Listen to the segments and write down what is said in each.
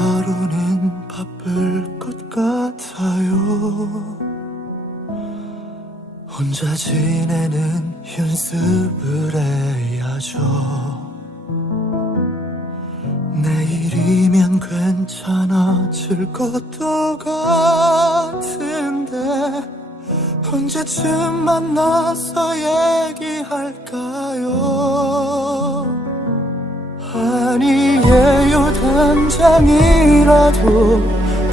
하루는 바쁠 것 같아요. 혼자 지내는 연습을 해야죠. 내일이면 괜찮아질 것도 같은데 언제쯤 만나서 얘기할까요? 아니에요, 당장이라도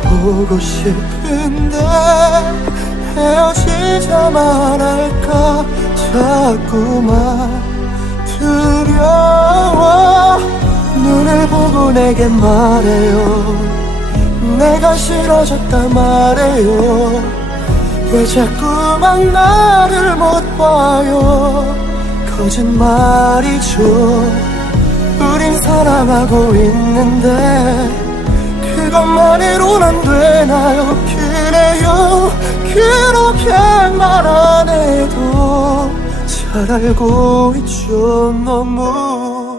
보고 싶은데 헤어지자 말할까 자꾸만 두려워. 눈을 보고 내게 말해요. 내가 싫어졌다 말해요. 왜 자꾸만 나를 못 봐요? 거짓말이죠. 우린 사랑하고 있는데 그것만으로는 안 되나요? 그래요, 그렇게 말 안 해도 잘 알고 있죠. 너무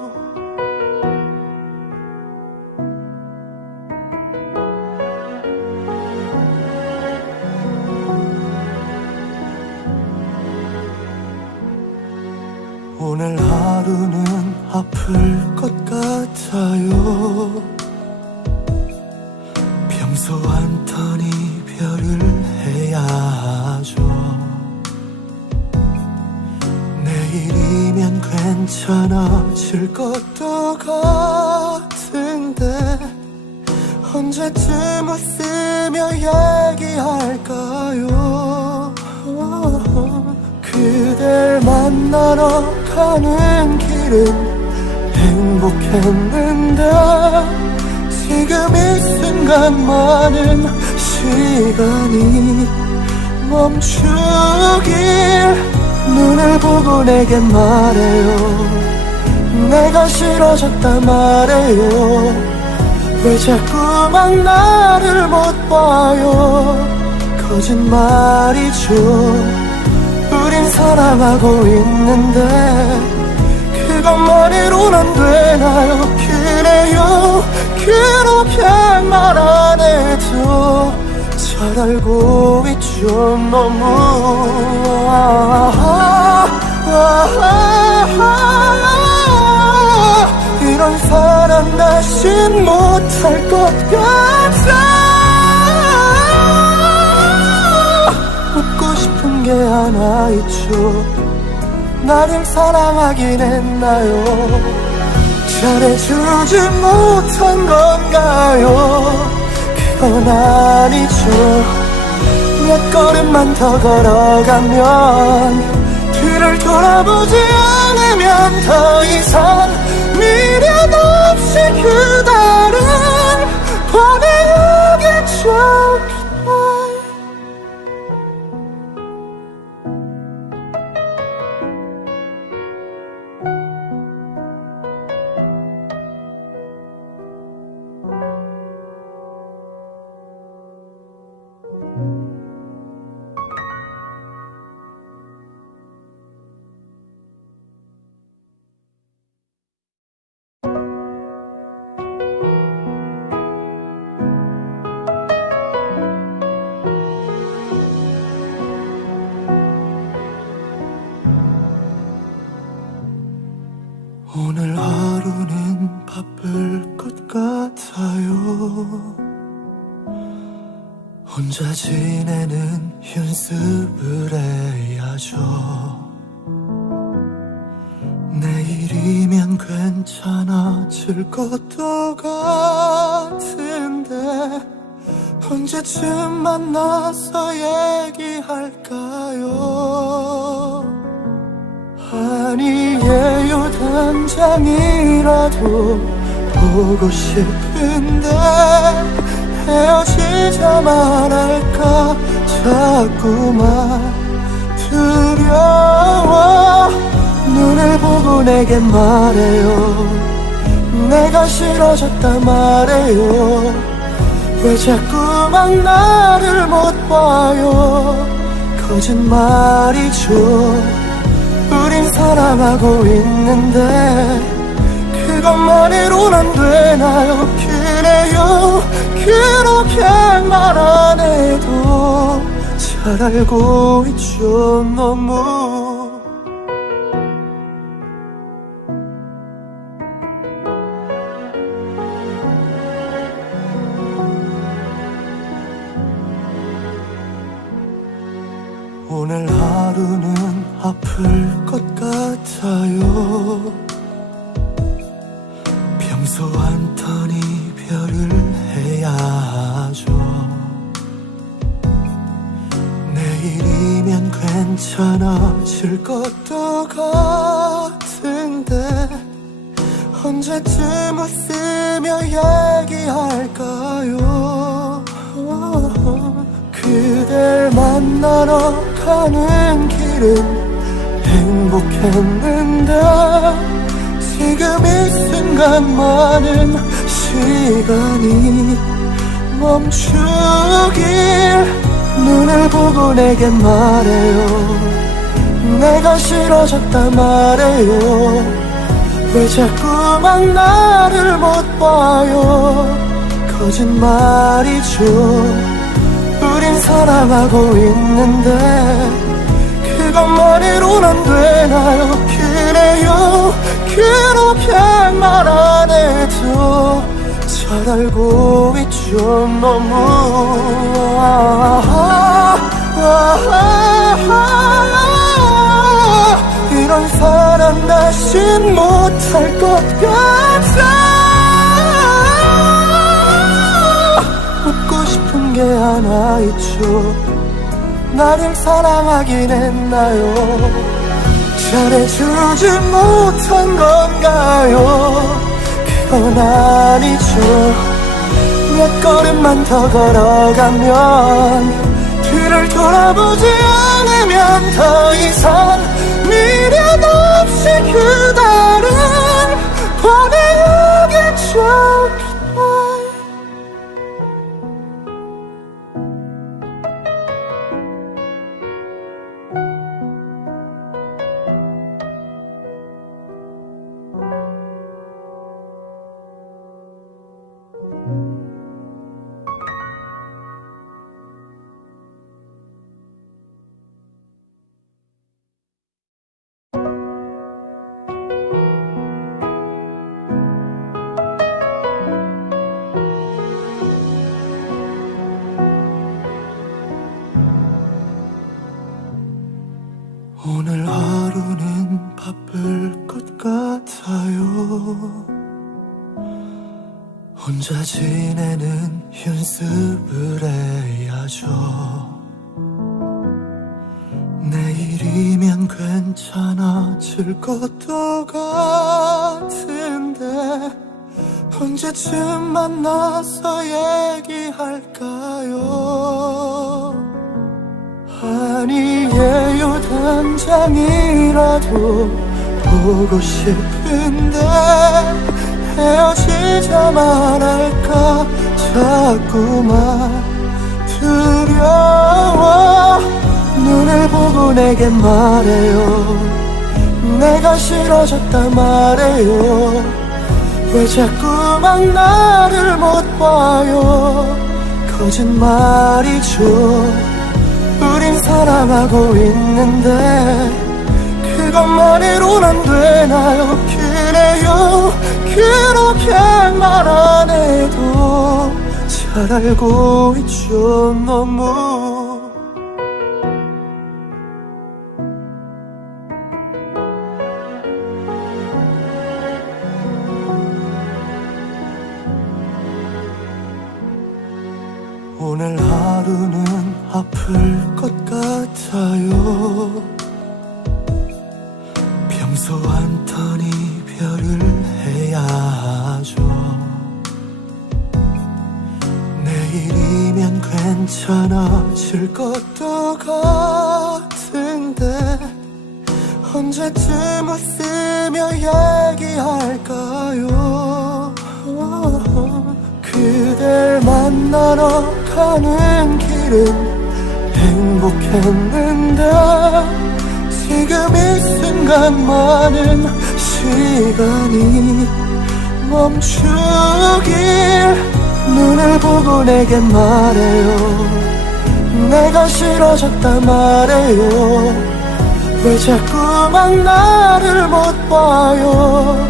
오늘 하루는 아플 것 같아요. 평소와는 이별을 해야 하죠. 내일이면 괜찮아질 것도 같은데 언제쯤 웃으며 얘기할까요? 그댈 만나러 가는 길은 행복했는데 지금 이 순간만은 시간이 멈추길. 눈을 보고 내게 말해요. 내가 싫어졌다 말해요. 왜 자꾸만 나를 못 봐요? 거짓말이죠. 우린 사랑하고 있는데 그것만으로는 안 되나요? 그래요, 그렇게 말 안 해도 잘 알고 있죠. 너무 이런 사랑 다신 못할 것 같아. 묻고 싶은 게 하나 있죠. 나를 사랑하긴 했나요? 잘해주지 못한 건가요? 그건 아니죠. 몇 걸음만 더 걸어가면 뒤를 돌아보지 않으면 더 이상 미련 없이 그대를 보내야겠죠. 오늘 하루는 바쁠 것 같아요. 혼자 지내는 연습을 해야죠. 내일이면 괜찮아질 것도 같은데 언제쯤 만나서 얘기할까요? 아니에요, 당장이라도 보고 싶은데 헤어지자 말할까 자꾸만 두려워. 눈을 보고 내게 말해요. 내가 싫어졌다 말해요. 왜 자꾸만 나를 못 봐요? 거짓말이죠. 우린 사랑하고 있는데 그것만으로는 안 되나요? 그래요, 그렇게 말 안 해도 잘 알고 있죠 너무. 오늘 하루는 아플 것 같아요. 평소와는 턴 이별을 해야 하죠. 내일이면 괜찮아질 것도 같은데 언제쯤 웃으며 얘기할까요? 그댈 만나러 가는 길은 행복했는데 지금 이 순간만은 시간이 멈추길. 눈을 보고 내게 말해요. 내가 싫어졌다 말해요. 왜 자꾸만 나를 못 봐요. 거짓말이죠. 우린 사랑하고 있는데 그것만으로는 안 되나요? 그래요. 그렇게 말 안 해도 잘 알고 있죠 너무. 이런 사랑 다신 못할 것 같아. 묻고 싶은 게 하나 있죠. 나를 사랑하긴 했나요? 잘해주지 못한 건가요? 그건 아니죠. 몇 걸음만 더 걸어가면 뒤를 돌아보지 않으면 더 이상 미련 없이 그대를 보내야겠죠. 오늘 하루는 바쁠 것 같아요. 혼자 지내는 연습을 해야죠. 내일이면 괜찮아질 것도 같은데 언제쯤 만나서 얘기할까요? 아니에요. 당장이라도 보고 싶은데 헤어지자 말할까 자꾸만 두려워. 눈을 보고 내게 말해요. 내가 싫어졌다 말해요. 왜 자꾸만 나를 못 봐요. 거짓말이죠. 우린 사랑하고 있는데 그것만으로는 안 되나요? 그래요. 그렇게 말 안 해도 잘 알고 있죠 너무. 오늘 하루는 아플 것 같아요. 평소와는 턴 이별을 해야 하죠. 내일이면 괜찮아질 것도 같은데 언제쯤 웃으며 얘기할까요? 그댈 만나러 가는 길은 행복했는데 지금 이 순간만은 시간이 멈추길. 눈을 보고 내게 말해요. 내가 싫어졌다 말해요. 왜 자꾸만 나를 못 봐요.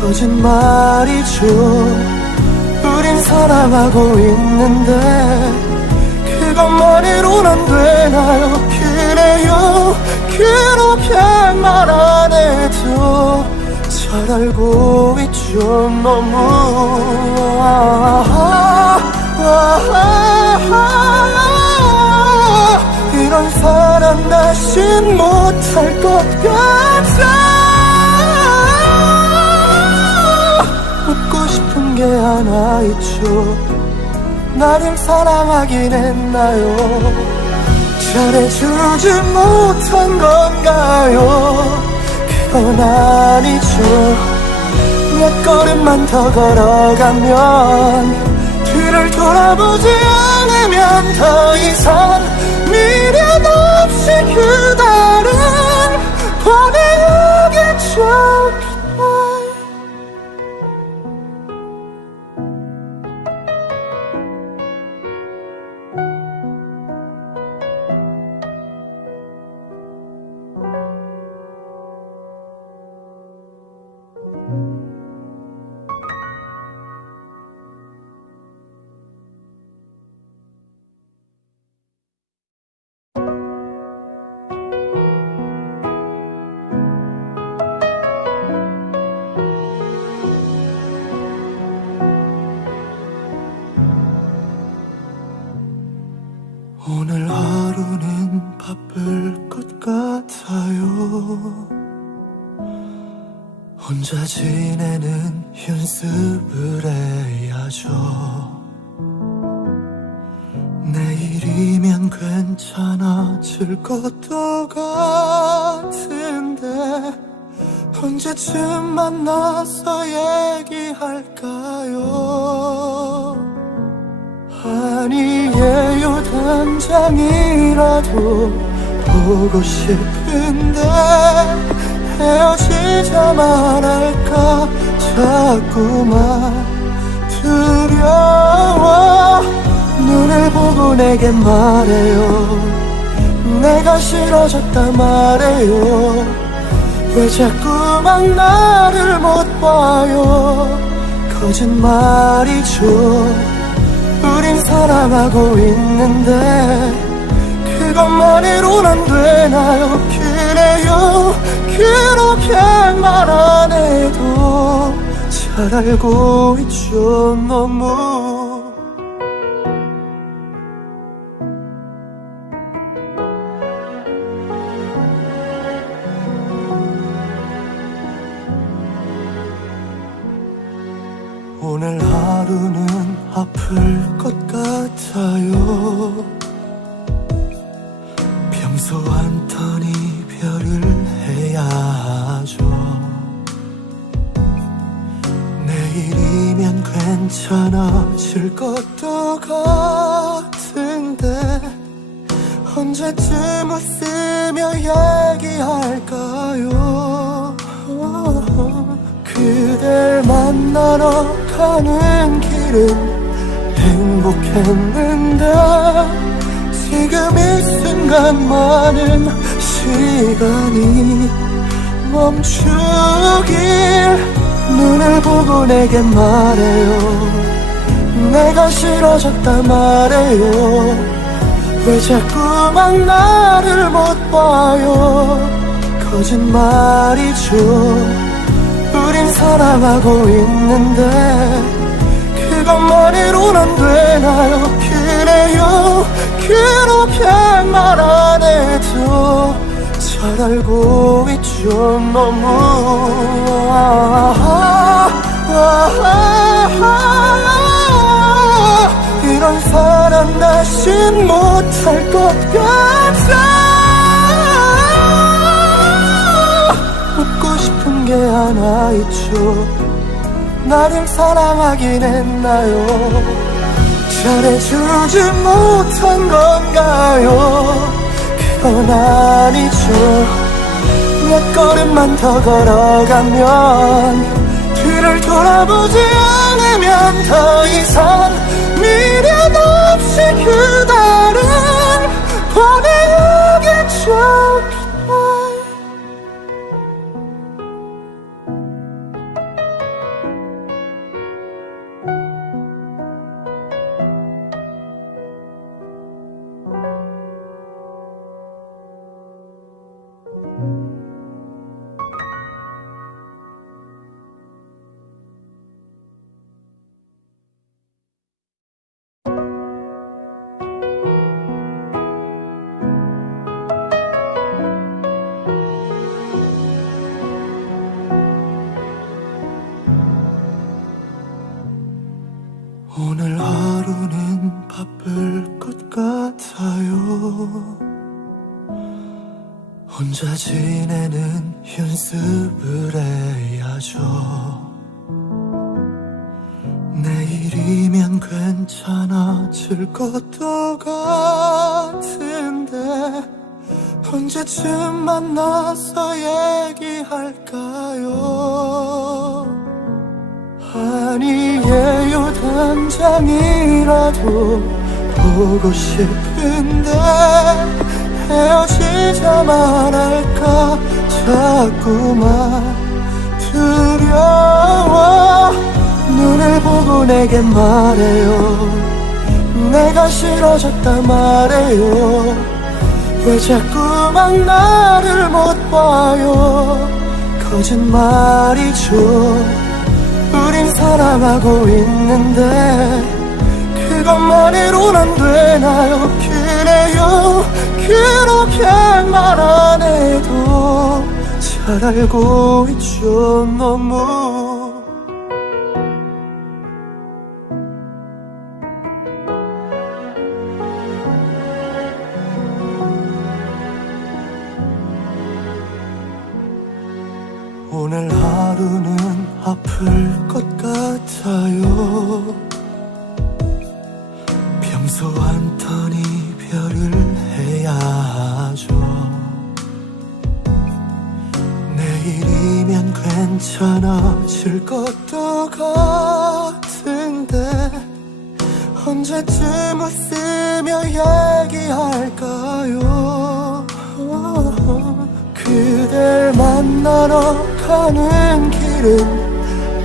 거짓말이죠. 우린 사랑하고 있는데 그것만으로는 안 되나요? 그래요, 그렇게 말 안 해도 잘 알고 있죠. 너무 이런 사랑 다신 못할 것 같아. 묻고 싶은 게 하나 있죠. 나를 사랑하긴 했나요? 잘해주지 못한 건가요? 그건 아니죠. 몇 걸음만 더 걸어가면 뒤를 돌아보지 않으면 더 이상 미련 없이 그대를 보내야겠죠. 오늘 하루는 바쁠 것 같아요. 혼자 지내는 연습을 해야죠. 내일이면 괜찮아질 것도 같은데 언제쯤 만나서 얘기할까요? 아니에요, 당장이라도 보고 싶은데 헤어지자 말할까 자꾸만 두려워. 눈을 보고 내게 말해요. 내가 싫어졌다 말해요. 왜 자꾸만 나를 못 봐요. 거짓말이죠. 우린 사랑하고 있는데 그것만으로는 안 되나요? 그래요, 그렇게 말 안 해도 잘 알고 있죠. 너무 오늘 하루는 아플 것 같아요. 평소와는 이별을 해야 하죠. 내일이면 괜찮아질 것도 같은데 언제쯤 웃으며 얘기할까요? 그댈 만나러 가는 길은 행복했는데 지금 이 순간만은 시간이 멈추길. 눈을 보고 내게 말해요. 내가 싫어졌다 말해요. 왜 자꾸만 나를 못 봐요. 거짓말이죠. 우린 사랑하고 있는데 그것만으로는 안 되나요? 그래요, 그렇게 말 안 해도 잘 알고 있죠. 너무 이런 사랑 다신 못할 것 같아. 묻고 싶은 게 하나 있죠. 나를 사랑하긴 했나요? 잘해주지 못한 건가요? 그건 아니죠. 몇 걸음만 더 걸어가면 뒤를 돌아보지 않으면 더 이상 미련 바쁠 것 같아요. 혼자 지내는 연습을 해야죠. 내일이면 괜찮아질 것도 같은데 언제쯤 만나서 얘기할까요? 아니에요, 당장이라도 보고 싶은데 헤어지자 말할까 자꾸만 두려워. 눈을 보고 내게 말해요. 내가 싫어졌다 말해요. 왜 자꾸만 나를 못 봐요? 거짓말이죠. 우린 사랑하고 있는데 그것만으로는 안 되나요? 그래요, 그렇게 말 안 해도 잘 알고 있죠. 너무 오늘 하루는 아플 것 같아요. 평소와는 이별을 해야 하죠. 내일이면 괜찮아질 것도 같은데 언제쯤 웃으며 얘기할까요? 그댈 만나러 가는 길은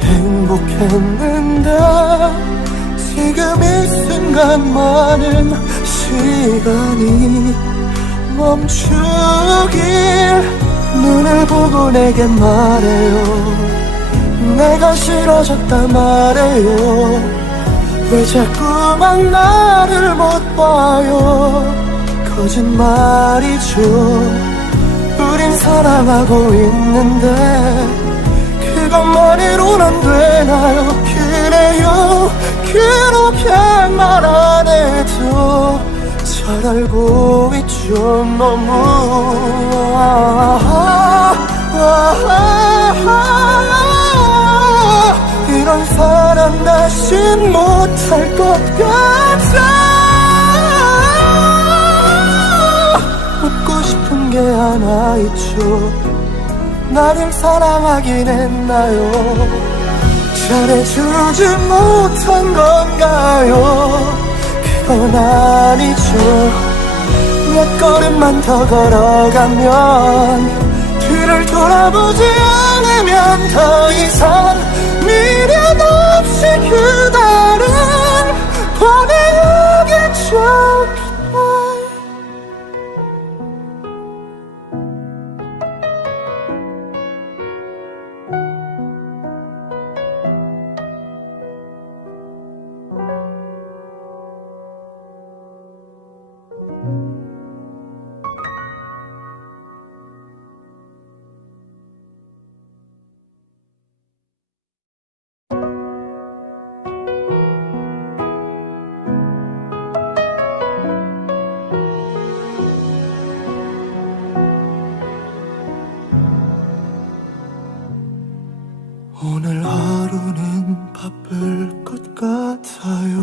행복했는데 지금 이 순간만은 시간이 멈추길. 눈을 보고 내게 말해요. 내가 싫어졌다 말해요. 왜 자꾸만 나를 못 봐요? 거짓말이죠. 우린 사랑하고 있는데 그것만으로는 안 되나요? 그래요, 그렇게 말 안 해도 잘 알고 있죠. 너무 이런 사랑 다신 못할 것 같아. 묻고 싶은 게 하나 있죠. 나를 사랑하긴 했나요? 잘해주지 못한 건가요? 그건 아니죠. 몇 걸음만 더 걸어가면 뒤를 돌아보지 않으면 더 이상 미련 없이 그대를 보내야겠죠. 오늘 하루는 바쁠 것 같아요.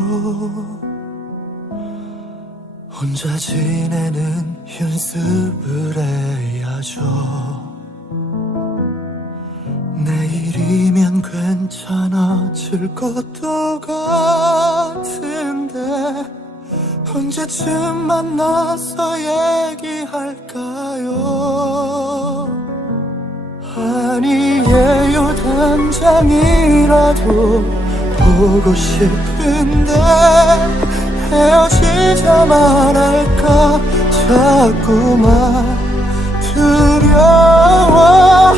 혼자 지내는 연습을 해야죠. 내일이면 괜찮아질 것도 같은데 언제쯤 만나서 얘기할까요? 아니에요, 당장이라도 보고 싶은데 헤어지자 말할까 자꾸만 두려워.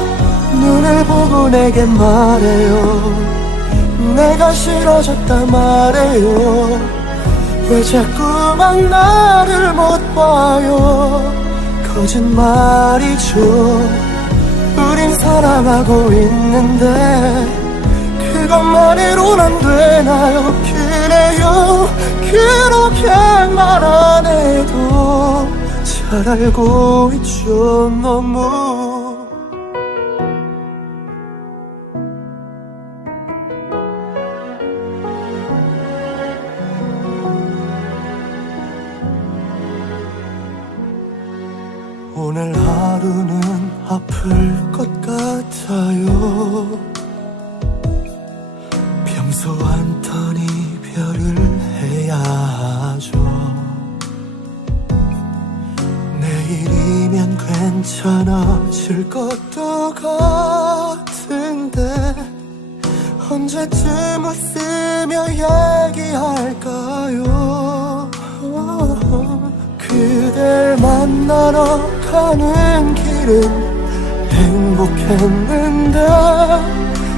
눈을 보고 내게 말해요. 내가 싫어졌다 말해요. 왜 자꾸만 나를 못 봐요? 거짓말이죠. 우린 사랑하고 있는데 그것만으로는 안 되나요? 그래요, 그렇게 말 안 해도 잘 알고 있죠 너무. 오늘 하루는 아플 것 같아요. 평소와는 턴 이별을 해야 하죠. 내일이면 괜찮아질 것도 같은데 언제쯤 웃으며 얘기할까요? 그댈 만나러 가는 길은 행복했는데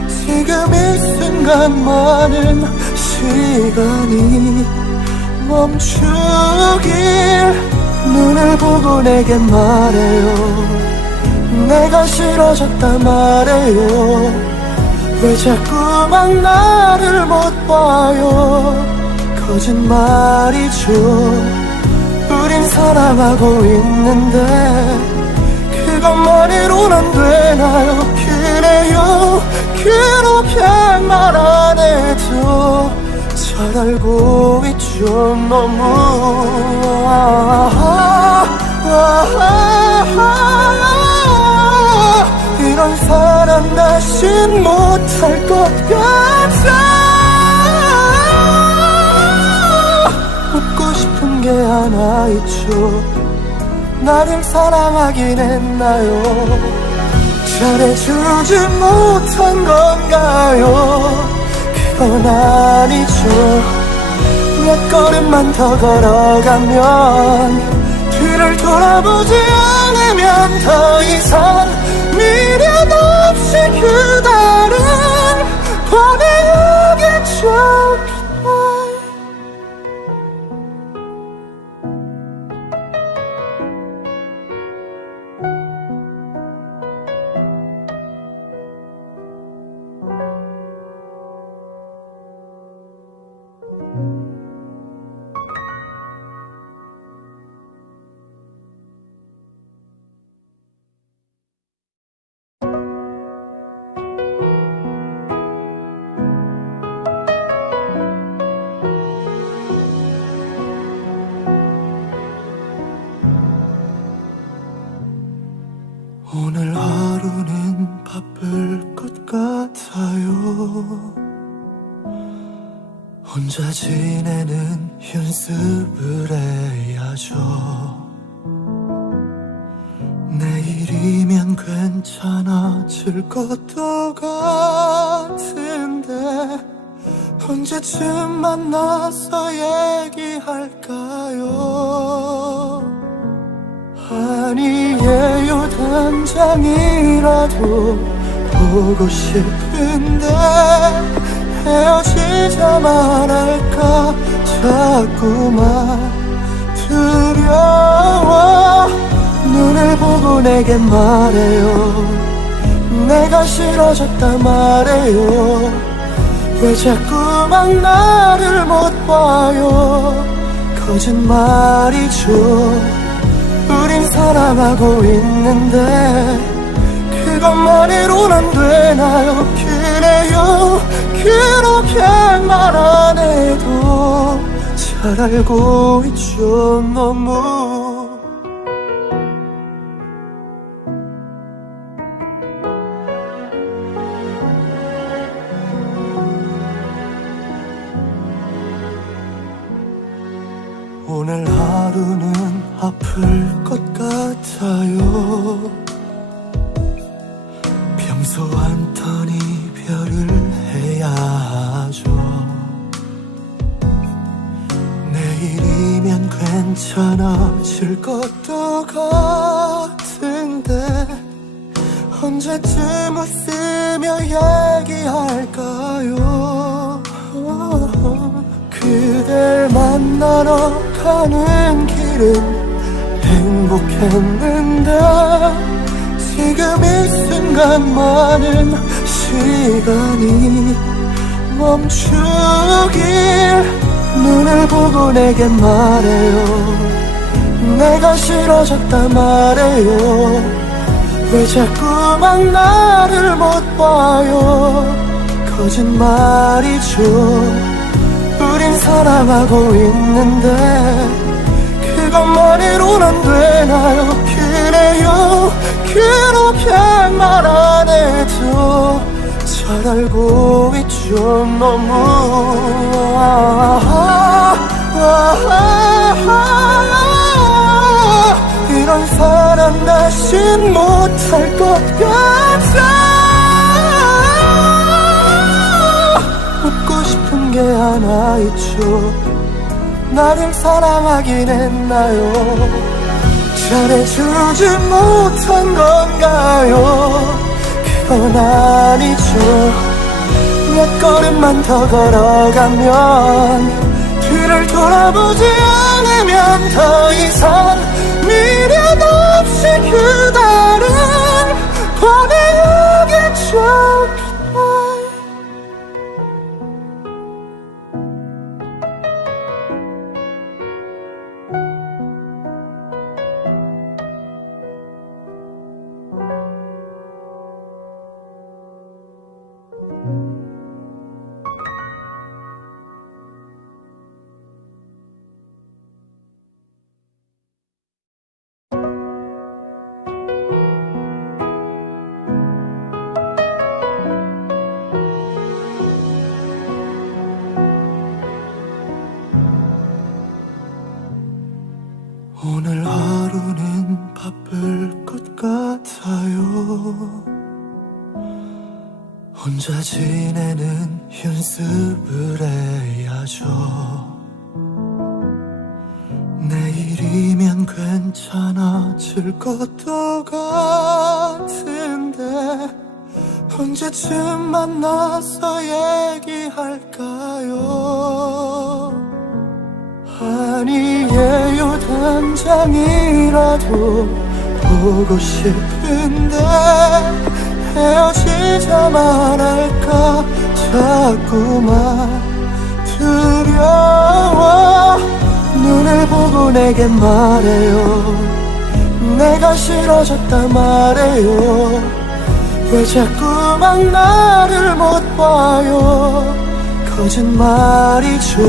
지금 이 순간만은 시간이 멈추길. 눈을 보고 내게 말해요. 내가 싫어졌다 말해요. 왜 자꾸만 나를 못 봐요. 거짓말이죠. 우린 사랑하고 있는데 그것만으로는 안 되나요? 그래요. 그렇게 말 안 해도 잘 알고 있죠 너무. 이런 사랑 다신 못할 것 같아. 묻고 싶은 게 하나 있죠. 나를 사랑하긴 했나요? 잘해주지 못한 건가요? 그건 아니죠. 몇 걸음만 더 걸어가면 뒤를 돌아보지 않으면 더 이상 미련 없이 그대를 보내야겠죠. 오늘 하루는 바쁠 것 같아요. 혼자 지내는 연습을 해야죠. 내일이면 괜찮아질 것도 같은데 언제쯤 만나서 얘기할까요? 아니에요. 당장이라도 보고 싶은데 헤어지자 말할까 자꾸만 두려워. 눈을 보고 내게 말해요. 내가 싫어졌다 말해요. 왜 자꾸만 나를 못 봐요. 거짓말이죠. 우린 사랑하고 있는데 그것만으로는 안 되나요? 그래요. 그렇게 말 안 해도 잘 알고 있죠 너무. 오늘 하루는 아플 것 같아요. 평소와는 턴 이별을 해야 하죠. 내일이면 괜찮아질 것도 같은데 언제쯤 웃으며 얘기할까요? 그댈 만나러 가는 길은 행복했는데 지금 이 순간만은 시간이 멈추길. 눈을 보고 내게 말해요. 내가 싫어졌다 말해요. 왜 자꾸만 나를 못 봐요. 거짓말이죠. 우린 사랑하고 있는데 그것만으론 안 되나요? 그래요. 그렇게 말 안 해도 잘 알고 있죠. 너무 이런 사랑 다신 못할 것 같아. 묻고 싶은 게 하나 있죠. 나를 사랑하긴 했나요? 잘해주지 못한 건가요? 그건 아니죠. 몇 걸음만 더 걸어가면 뒤를 돌아보지 않으면 더 이상 미련 없이 그대를 보내야겠죠. 오늘 하루는 바쁠 것 같아요. 혼자 지내는 연습을 해야죠. 내일이면 괜찮아질 것도 같은데 언제쯤 만나서 얘기할까요? 아니에요. 당장이라도 보고 싶은데 헤어지자 말할까 자꾸만 두려워. 눈을 보고 내게 말해요. 내가 싫어졌다 말해요. 왜 자꾸만 나를 못 봐요. 거짓말이죠.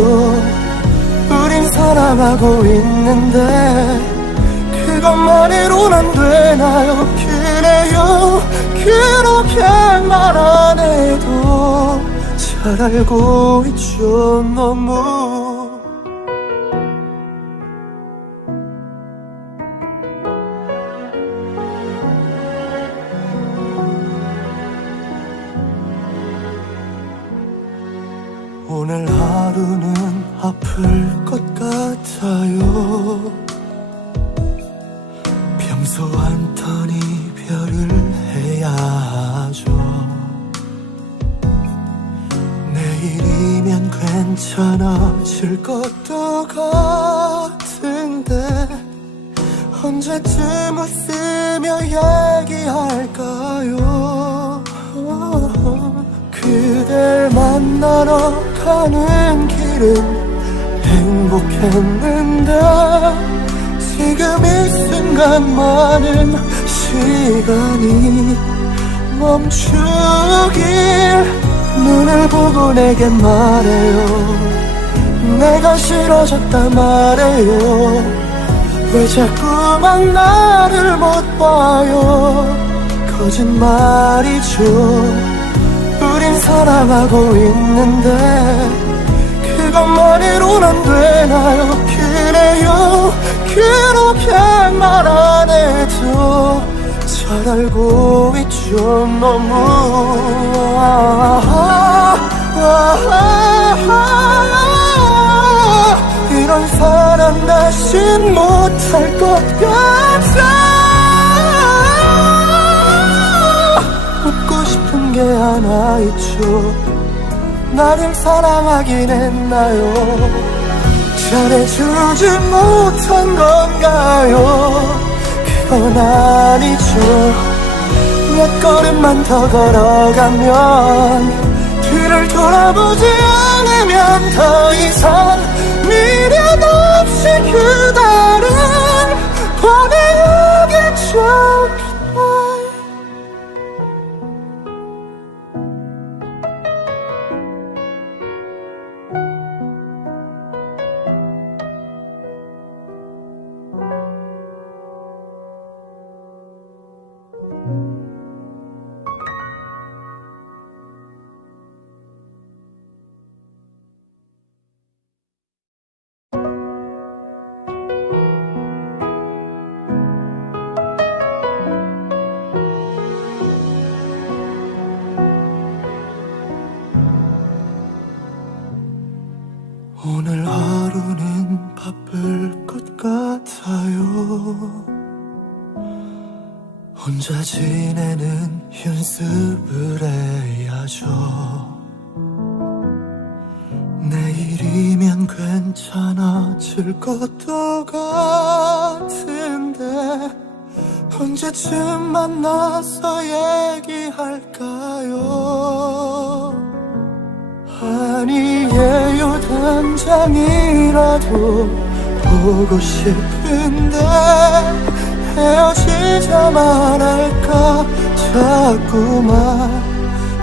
우린 사랑하고 있는데 그것만으론 안 되나요? 그래요. 그렇게 말 안 해도 잘 알고 있죠. 너무 오늘 하루는 아플 것 같아요. 평소와는 이별을 해야 하죠. 내일이면 괜찮아질 것도 같은데 언제쯤 웃으며 얘기할까요? 그댈 만나러 가는 길은 행복했는데 지금 이 순간만은 시간이 멈추길. 눈을 보고 내게 말해요. 내가 싫어졌다 말해요. 왜 자꾸만 나를 못 봐요. 거짓말이죠. 우린 사랑하고 있는데 그것만으론 안 되나요? 그래요. 그렇게 말 안 해도 잘 알고 있죠. 너무 이런 사랑 다신 못할 것 같아. 묻고 싶은 게 하나 있죠. 나를 사랑하긴 했나요? 잘해주지 못한 건가요? 그건 아니죠. 몇 걸음만 더 걸어가면 뒤를 돌아보지 않으면 더 이상 미련 없이 그대를 보내야겠죠. 오늘 하루는 바쁠 것 같아요. 혼자 지내는 연습을 해야죠. 내일이면 괜찮아질 것도 같은데 언제쯤 만나서 얘기할까요? 아니에요, 당장이라도 보고 싶은데 헤어지자 말할까 자꾸만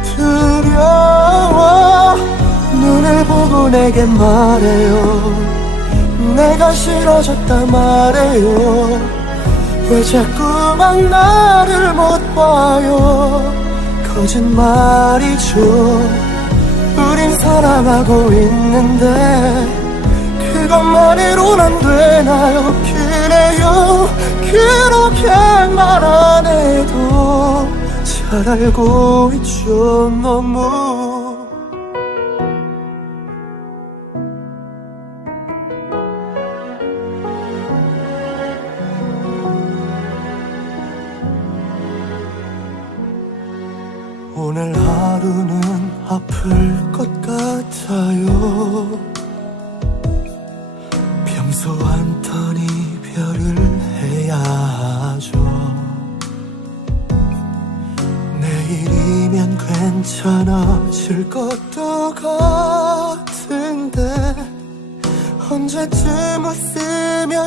두려워. 눈을 보고 내게 말해요. 내가 싫어졌다 말해요. 왜 자꾸만 나를 못 봐요. 거짓말이죠. 우린 사랑하고 있는데 그것만으로는 안 되나요? 그래요, 그렇게 말 안 해도 잘 알고 있죠. 너무 오늘 하루는 아플 것 같아요. 평소와는 턴 이별을 해야 하죠. 내일이면 괜찮아질 것도 같은데 언제쯤 웃으며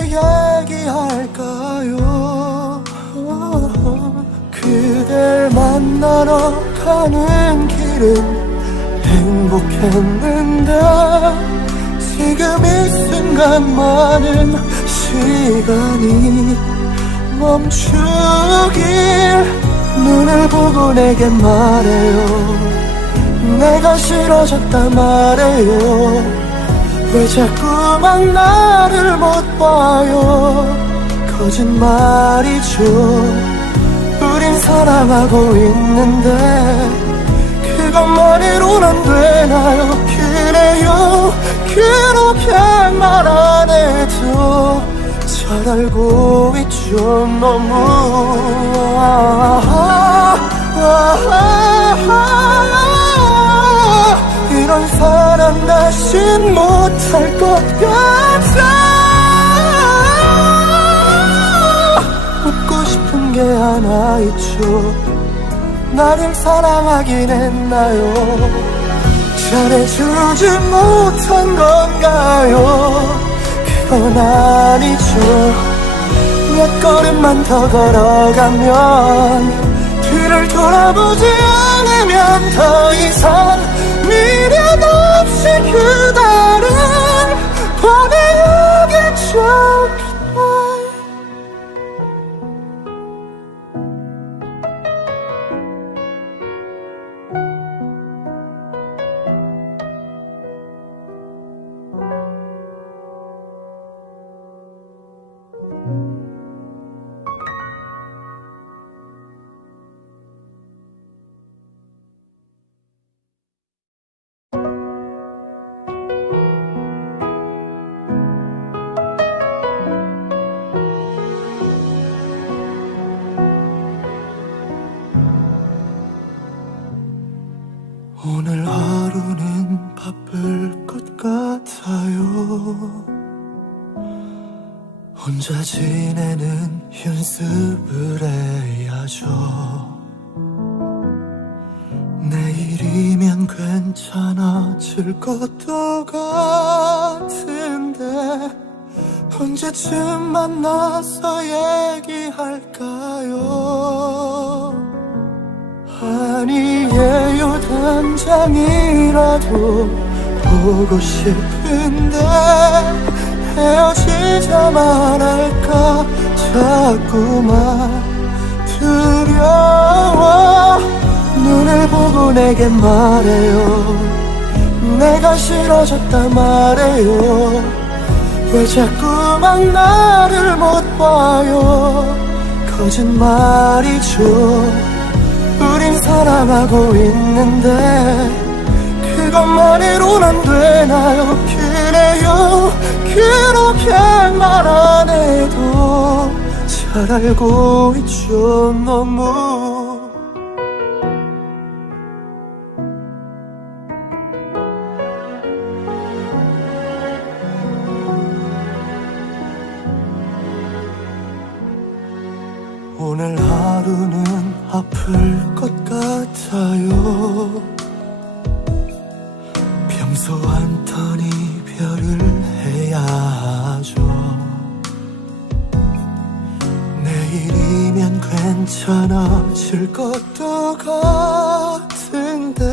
얘기할까요? 그댈 만나러 가는 길은 행복했는데 지금 이 순간만은 시간이 멈추길. 눈을 보고 내게 말해요. 내가 싫어졌다 말해요. 왜 자꾸만 나를 못 봐요. 거짓말이죠. 우린 사랑하고 있는데 그것만으로는 안 되나요? 그래요, 그렇게 말 안 해도 잘 알고 있죠. 너무 이런 사랑 다신 못할 것 같아. 묻고 싶은 게 하나 있죠. 나를 사랑하긴 했나요? 잘해주지 못한 건가요? 그건 아니죠. 몇 걸음만 더 걸어가면 뒤를 돌아보지 않으면 더 이상 미련 없이 그대를 보내야겠죠. 오늘 하루는 바쁠 것 같아요. 혼자 지내는 연습을 해야죠. 내일이면 괜찮아질 것도 같은데 언제쯤 만나서 얘기할까요? 아니에요, 당장이라도 보고 싶은데 헤어지자 말할까 자꾸만 두려워. 눈을 보고 내게 말해요. 내가 싫어졌다 말해요. 왜 자꾸만 나를 못 봐요. 거짓말이죠. 우린 사랑하고 있는데 그것만으로는 안 되나요? 그래요, 그렇게 말 안 해도 잘 알고 있죠. 너무 오늘 하루는 아플 것 같아요. 평소와는 이별을 해야 하죠. 내일이면 괜찮아질 것도 같은데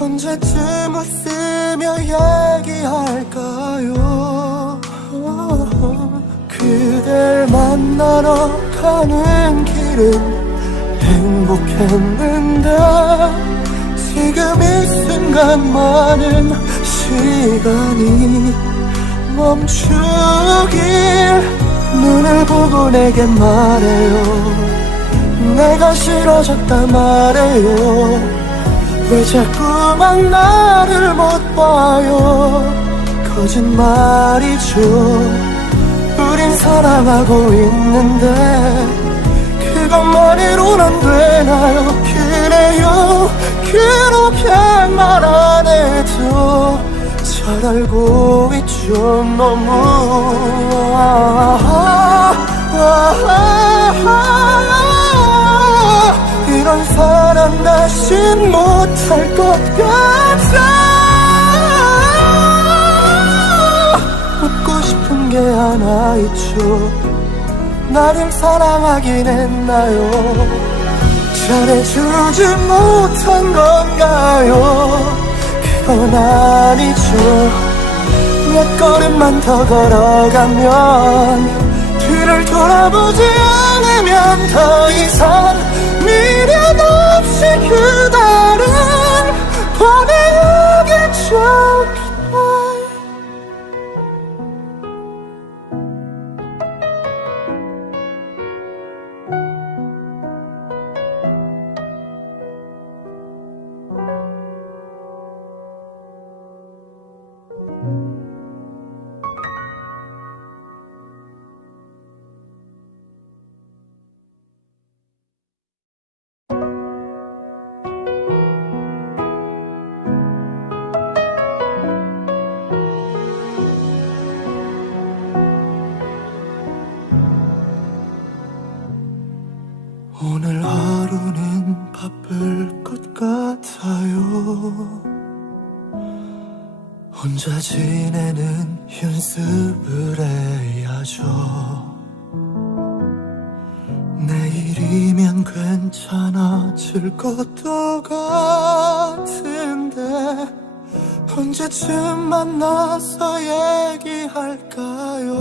언제쯤 웃으며 얘기할까요? 그댈 만나러 가는 길은 행복했는데 지금 이 순간만은 시간이 멈추길. 눈을 보고 내게 말해요. 내가 싫어졌다 말해요. 왜 자꾸만 나를 못 봐요. 거짓말이죠. 우린 사랑하고 있는데 그것만으로는 안 되나요? 그래요, 그렇게 말 안 해도 잘 알고 있죠. 너무 이런 사랑 다신 못할 것 같아. 묻고 싶은 게 하나 있죠. 나를 사랑하긴 했나요? 잘해주지 못한 건가요? 그건 아니죠. 몇 걸음만 더 걸어가면 뒤를 돌아보지 않으면 더 이상 미련 없이 그대를 보내야겠죠. 오늘 하루는 바쁠 것 같아요. 혼자 지내는 연습을 해야죠. 내일이면 괜찮아질 것도 같은데 언제쯤 만나서 얘기할까요?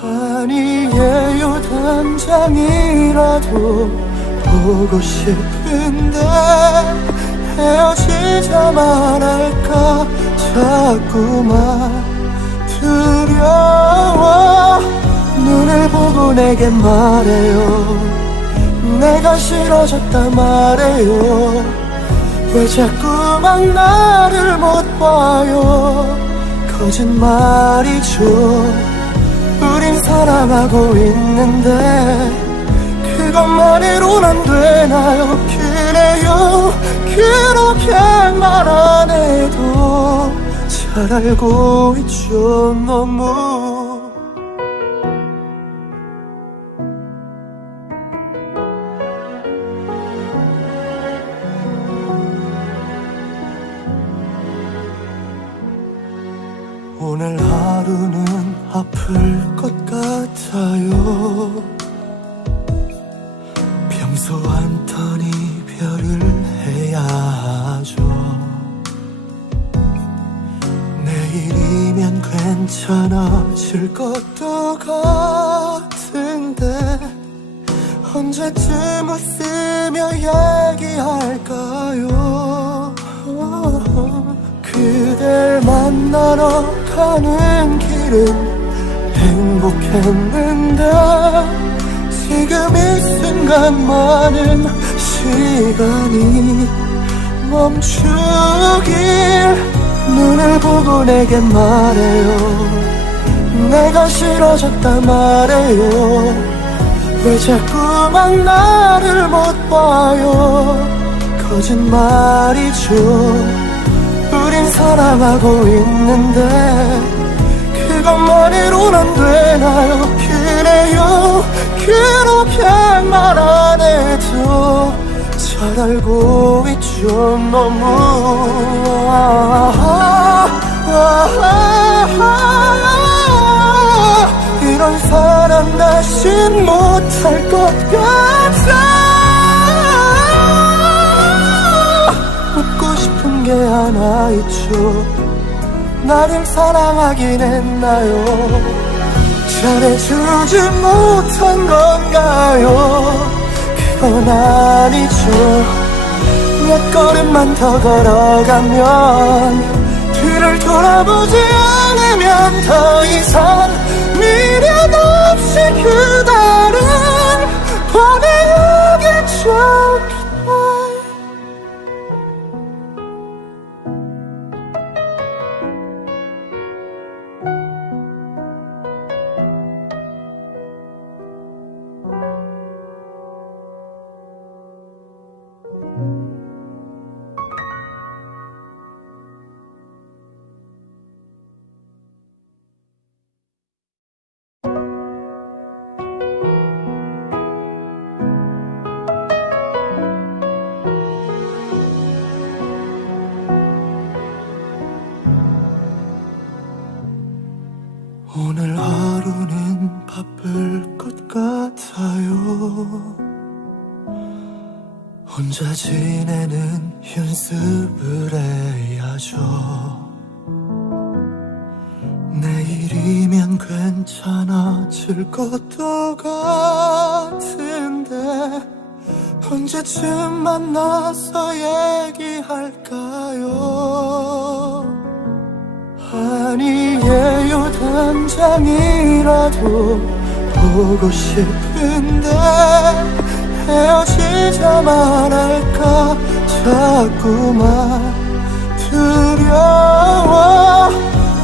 아니에요, 당장이라도 보고 싶은데 헤어지자 말할까 자꾸만 두려워. 눈을 보고 내게 말해요. 내가 싫어졌다 말해요. 왜 자꾸만 나를 못 봐요. 거짓말이죠. 우린 사랑하고 있는데 그것만으로는 안 되나요? 그래요, 그렇게 말 안 해도 잘 알고 있죠. 너무 오늘 하루는 아플 것 같아요. 평소 않던 이별을 해야 하죠. 내일이면 괜찮아질 것도 같은데 언제쯤 웃으며 얘기할까요? 그댈 만나러 가는 길은 행복했는데 지금 이 순간만은 시간이 멈추길. 눈을 보고 내게 말해요. 내가 싫어졌다 말해요. 왜 자꾸만 나를 못 봐요. 거짓말이죠. 우린 사랑하고 있는데 그것만으론 안 되나요? 그래요. 그렇게 말 안 해도 잘 알고 있죠. 너무 이런 사랑 다신 못할 것 같아. 묻고 싶은 게 하나 있죠. 나를 사랑하긴 했나요? 잘해주지 못한 건가요? 그건 아니죠. 몇 걸음만 더 걸어가면 뒤를 돌아보지 않으면 더 이상 미련 없이 그대를 보내야겠죠. 오늘 하루는 바쁠 것 같아요. 혼자 지내는 연습을 해야죠. 내일이면 괜찮아질 것도 같은데 언제쯤 만나서 얘기할까요? 아니에요. 당장이라도 보고 싶은데 헤어지자 말할까 자꾸만 두려워.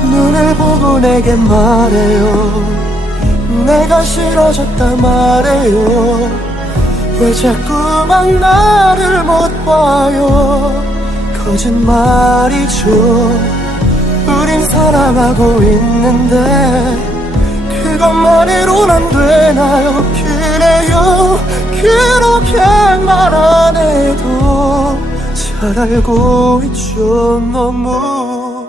눈을 보고 내게 말해요. 내가 싫어졌다 말해요. 왜 자꾸만 나를 못 봐요. 거짓말이죠. 우린 사랑하고 있는데 그것만으론 안 되나요? 그래요. 그렇게 말 안 해도 잘 알고 있죠. 너무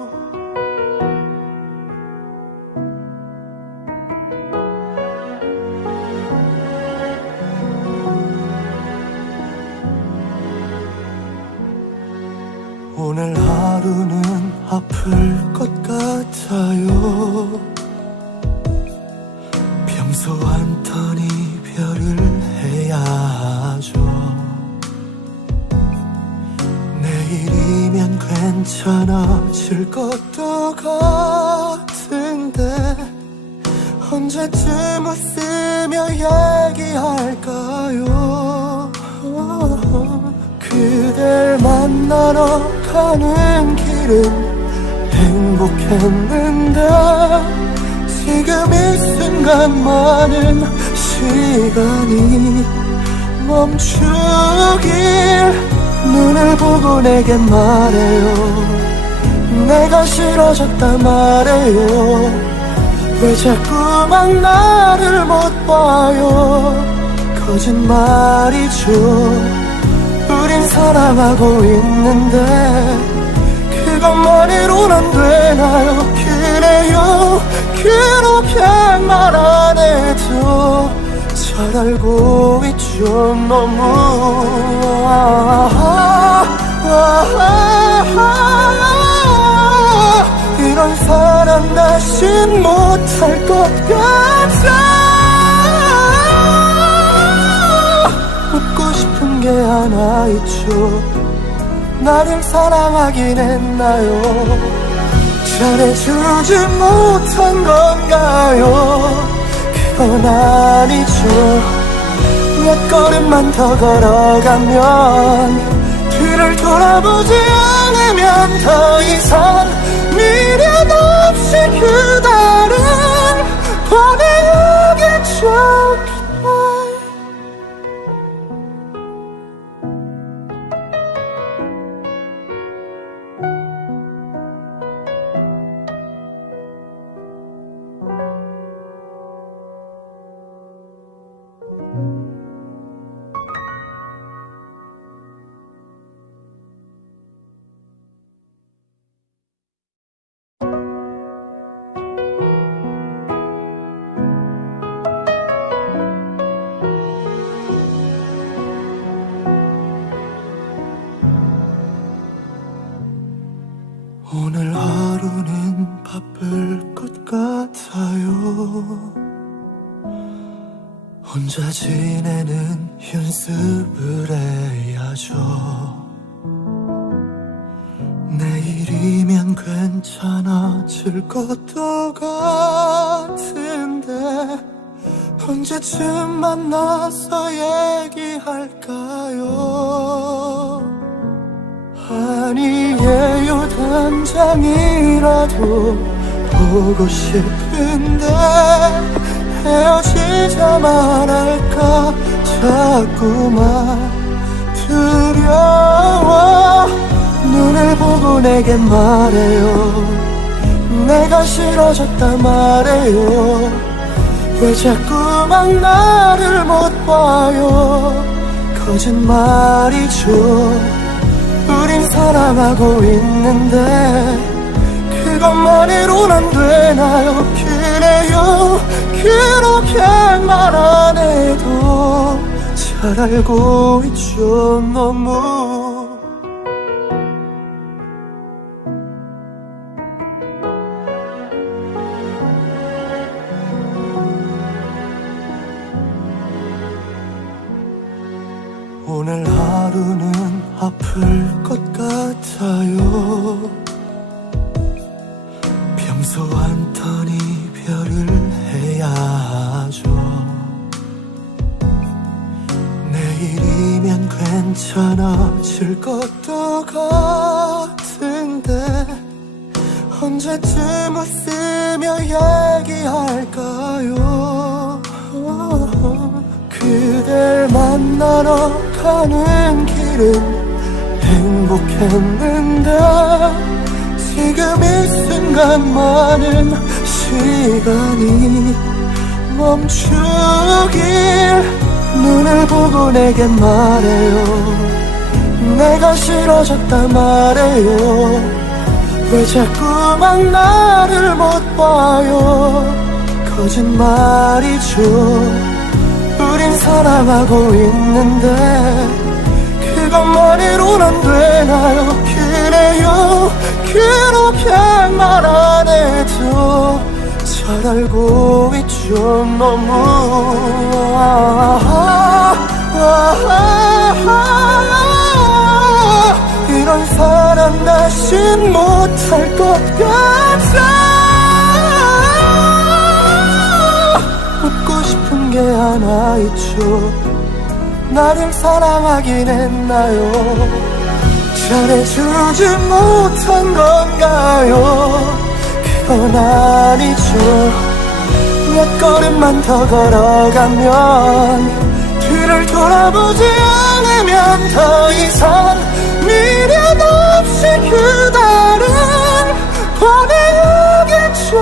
오늘 하루는 아플 것 같아요. 평소 않던 이별을 해야 하죠. 내일이면 괜찮아질 것도 같은데 언제쯤 웃으며 얘기할까요? 그댈 만나러 가는 길은 행복했는데 지금 이 순간만은 시간이 멈추길. 눈을 보고 내게 말해요. 내가 싫어졌다 말해요. 왜 자꾸만 나를 못 봐요. 거짓말이죠. 우린 사랑하고 있는데 그것만으론 안 되나요? 그래 알고 있죠 너무. 이런 사랑 다신 못할 것 같아. 묻고 싶은 게 하나 있죠. 나를 사랑하긴 했나요? 잘해주지 못한 건가요? 그건 아니죠. 몇 걸음만 더 걸어가면 뒤를 돌아보지 않으면 더 이상 미련 없이 그대를 보내야겠죠. 오늘 하루는 바쁠 것 같아요. 혼자 지내는 연습을 해야죠. 내일이면 괜찮아질 것도 같은데 언제쯤 만나서 얘기할까요? 아니에요, 당장이라도 보고 싶은데 헤어지자 말할까 자꾸만 두려워. 눈을 보고 내게 말해요. 내가 싫어졌다 말해요. 왜 자꾸만 나를 못 봐요? 거짓말이죠. 우린 사랑하고 있는데 그것만으로는 안 되나요? 그래요, 그렇게 말 안 해도 잘 알고 있죠 너무. 오늘 하루는 아플 것 같아요. 평소와는 턴 이별을 해야 하죠. 내일이면 괜찮아질 것도 같은데 언제쯤 웃으며 얘기할까요? 그댈 만나러 가는 길은 행복했는데 지금 이 순간만은 시간이 멈추길. 눈을 보고 내게 말해요. 내가 싫어졌다 말해요. 왜 자꾸만 나를 못 봐요? 거짓말이죠. 우린 사랑하고 있는데 그것만으로는 안 되나요? 그래요, 그렇게 말 안 해도 잘 알고 있죠 너무. 이런 사랑 다신 못할 것 같아. 묻고 싶은 게 하나 있죠. 나를 사랑하긴 했나요? 잘해주지 못한 건가요? 그건 아니죠. 몇 걸음만 더 걸어가면 뒤를 돌아보지 않으면 더 이상 미련 없이 그대를 보내야겠죠.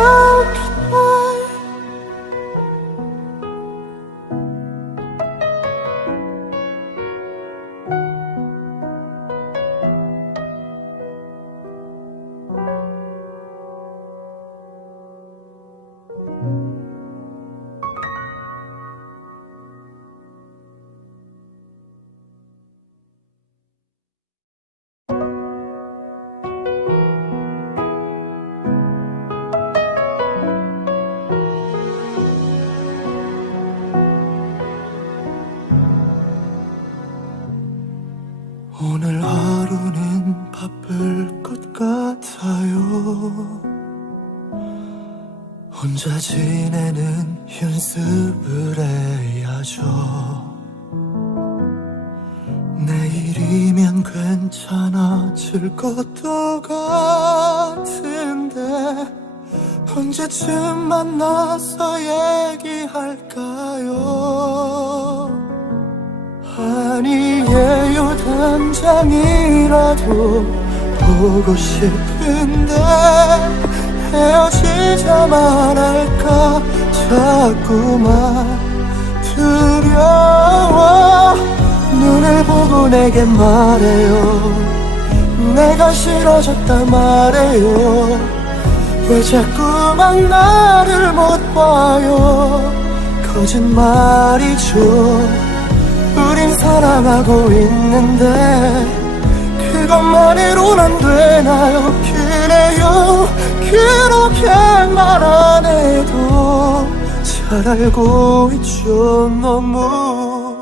혼자 지내는 연습을 해야죠. 내일이면 괜찮아질 것도 같은데 언제쯤 만나서 얘기할까요? 아니에요, 당장이라도 보고 싶은데 헤어지자 말할까 자꾸만 두려워. 눈을 보고 내게 말해요. 내가 싫어졌다 말해요. 왜 자꾸만 나를 못 봐요? 거짓말이죠. 우린 사랑하고 있는데 그것만으론 안 되나요? 그래요, 그렇게 말 안 해도 잘 알고 있죠. 너무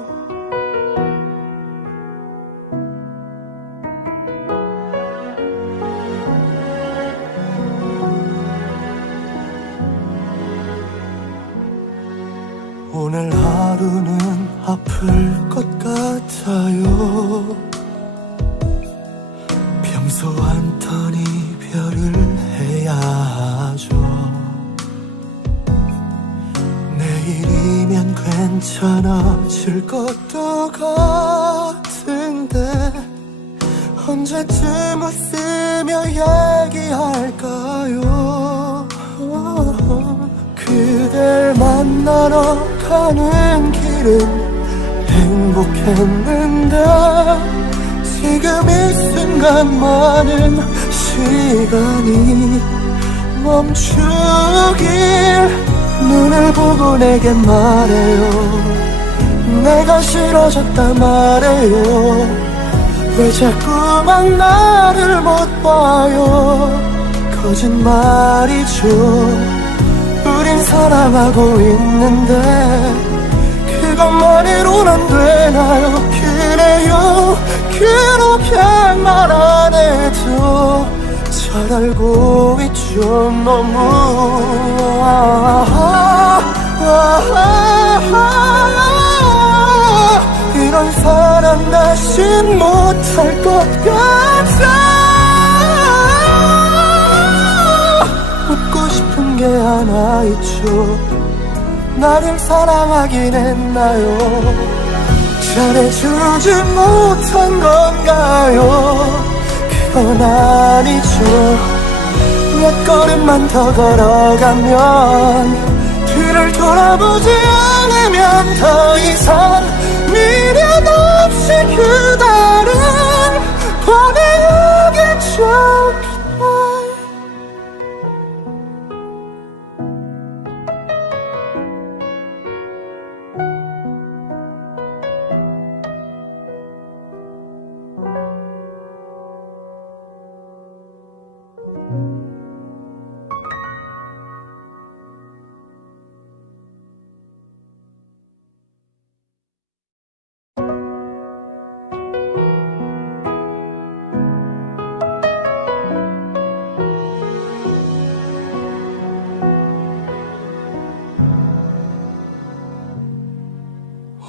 오늘 하루는 아플 것 같아요. 평소와는 던 이별을 해야 하죠. 내일이면 괜찮아질 것도 같은데 언제쯤 웃으며 얘기할까요? 그댈 만나러 가는 길은 행복했는데 지금 이 순간만은 시간이 멈추길. 눈을 보고 내게 말해요. 내가 싫어졌다 말해요. 왜 자꾸만 나를 못 봐요? 거짓말이죠. 우린 사랑하고 있는데 그것만으론 안 되나요? 그래요, 그렇게 말 안 해도 잘 알고 있죠. 너무 이런 사랑 다시 못할 것 같아. 묻고 싶은 게 하나 있죠. 나를 사랑하긴 했나요? 잘해주지 못한 건가요? 그건 아니죠. 몇 걸음만 더 걸어가면 뒤를 돌아보지 않으면 더 이상 미련 없이 그대를 보내야겠죠.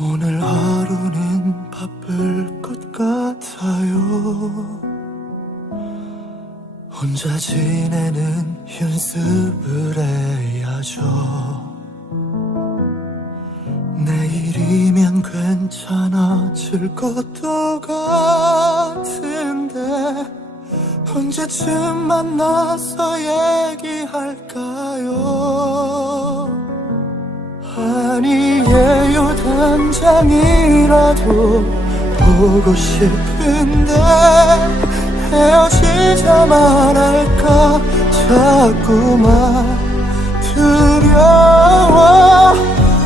오늘 하루는 바쁠 것 같아요. 혼자 지내는 연습을 해야죠. 내일이면 괜찮아질 것도 같은데 언제쯤 만나서 얘기할까요? 아니에요, 당장이라도 보고 싶은데 헤어지자 말할까 자꾸만 두려워.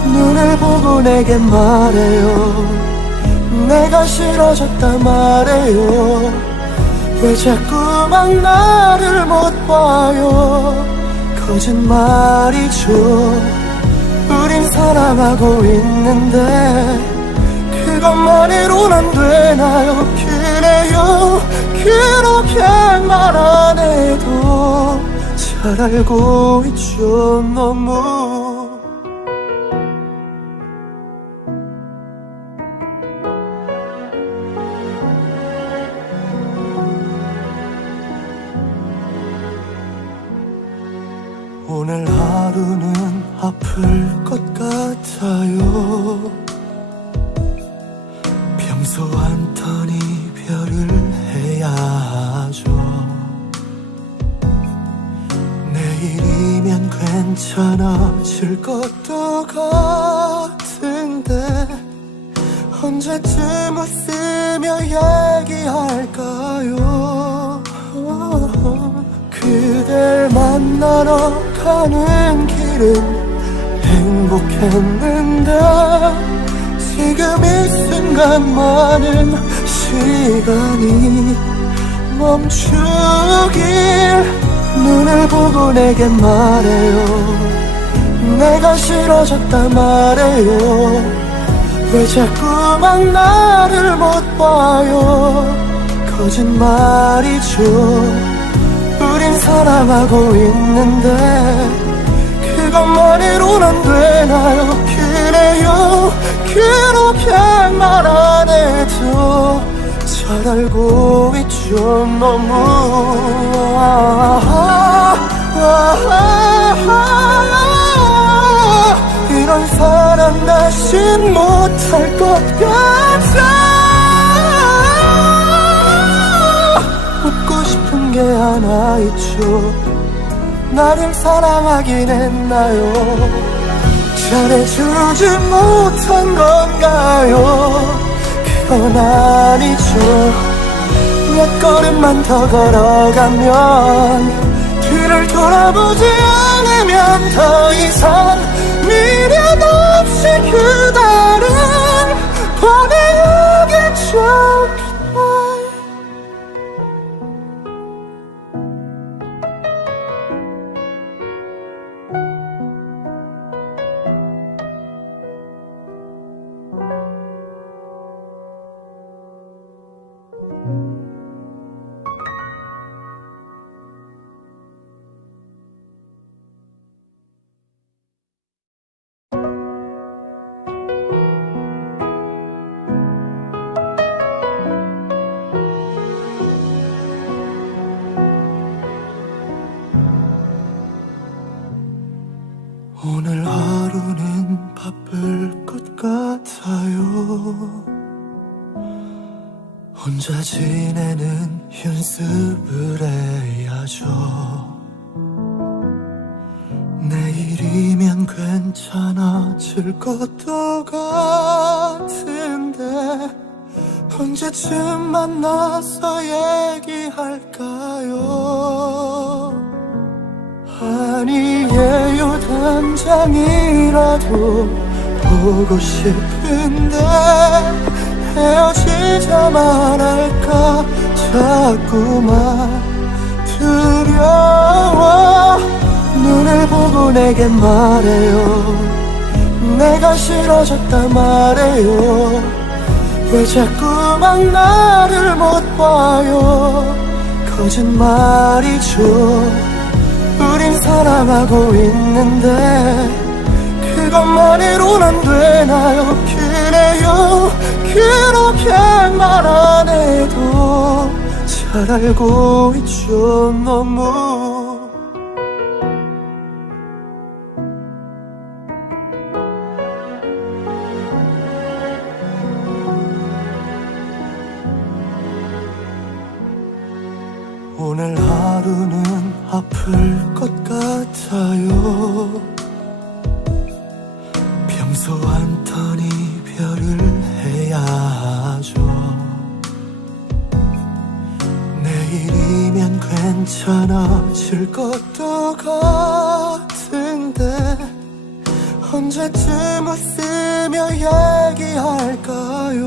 눈을 보고 내게 말해요. 내가 싫어졌다 말해요. 왜 자꾸만 나를 못 봐요? 거짓말이죠. 우린 사랑하고 있는데 그것만으론 안 되나요? 그래요, 그렇게 말 안 해도 잘 알고 있죠 너무. 오늘 하루는 아플 것 같아요. 평소와는 턴 이별을 해야 하죠. 내일이면 괜찮아질 것도 같은데 언제쯤 웃으며 얘기할까요? 그댈 만나러 가는 길은 행복했는데 지금 이 순간만은 시간이 멈추길. 눈을 보고 내게 말해요. 내가 싫어졌다 말해요. 왜 자꾸만 나를 못 봐요. 거짓말이죠. 우린 사랑하고 있는데 그것만으론 안 되나요? 그래요. 그렇게 말 안 해도 잘 알고 있죠 너무. 이런 사랑 다신 못할 것 같아. 묻고 싶은 게 하나 있죠. 나를 사랑하긴 했나요? 잘해주지 못한 건가요? 그건 아니죠. 몇 걸음만 더 걸어가면 뒤를 돌아보지 않으면 더 이상 미련 없이 그대를 보내야겠죠. 오늘 하루는 바쁠 것 같아요. 혼자 지내는 연습을 해야죠. 내일이면 괜찮아질 것도 같은데 언제쯤 만나서 얘기할까요? 아니에요. 당장이라도 보고 싶은데 헤어지자 말할까 자꾸만 두려워. 눈을 보고 내게 말해요. 내가 싫어졌다 말해요. 왜 자꾸만 나를 못 봐요. 거짓말이죠. 우린 사랑하고 있는데 그것만으론 안 되나요? 그래요. 그렇게 말 안 해도 잘 알고 있죠 너무. 오늘 하루는 아플 것 같아요. 평소와는 턴 이별을 해야 하죠. 내일이면 괜찮아질 것도 같은데 언제쯤 웃으며 얘기할까요?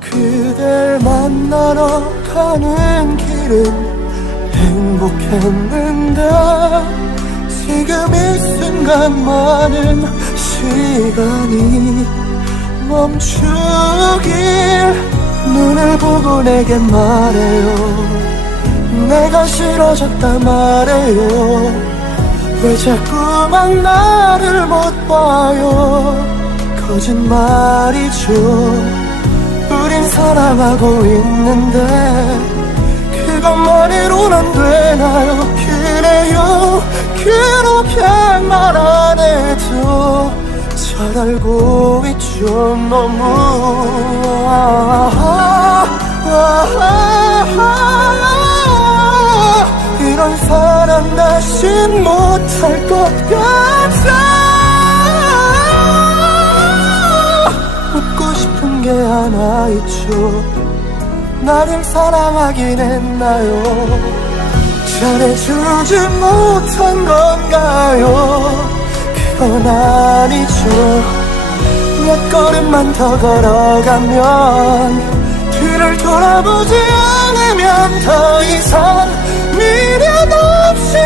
그댈 만나러 가는 길은 행복했는데 지금 이 순간만은 시간이 멈추길. 눈을 보고 내게 말해요. 내가 싫어졌다 말해요. 왜 자꾸만 나를 못 봐요. 거짓말이죠. 우린 사랑하고 있는데 그것만으로는 안 되나요? 그래요, 그렇게 말 안 해도 잘 알고 있죠. 너무 이런 사랑 다신 못할 것 같아. 묻고 싶은 게 하나 있죠. 나를 사랑하긴 했나요? 잘해주지 못한 건가요? 그건 아니죠. 몇 걸음만 더 걸어가면 뒤를 돌아보지 않으면 더 이상 미련 없이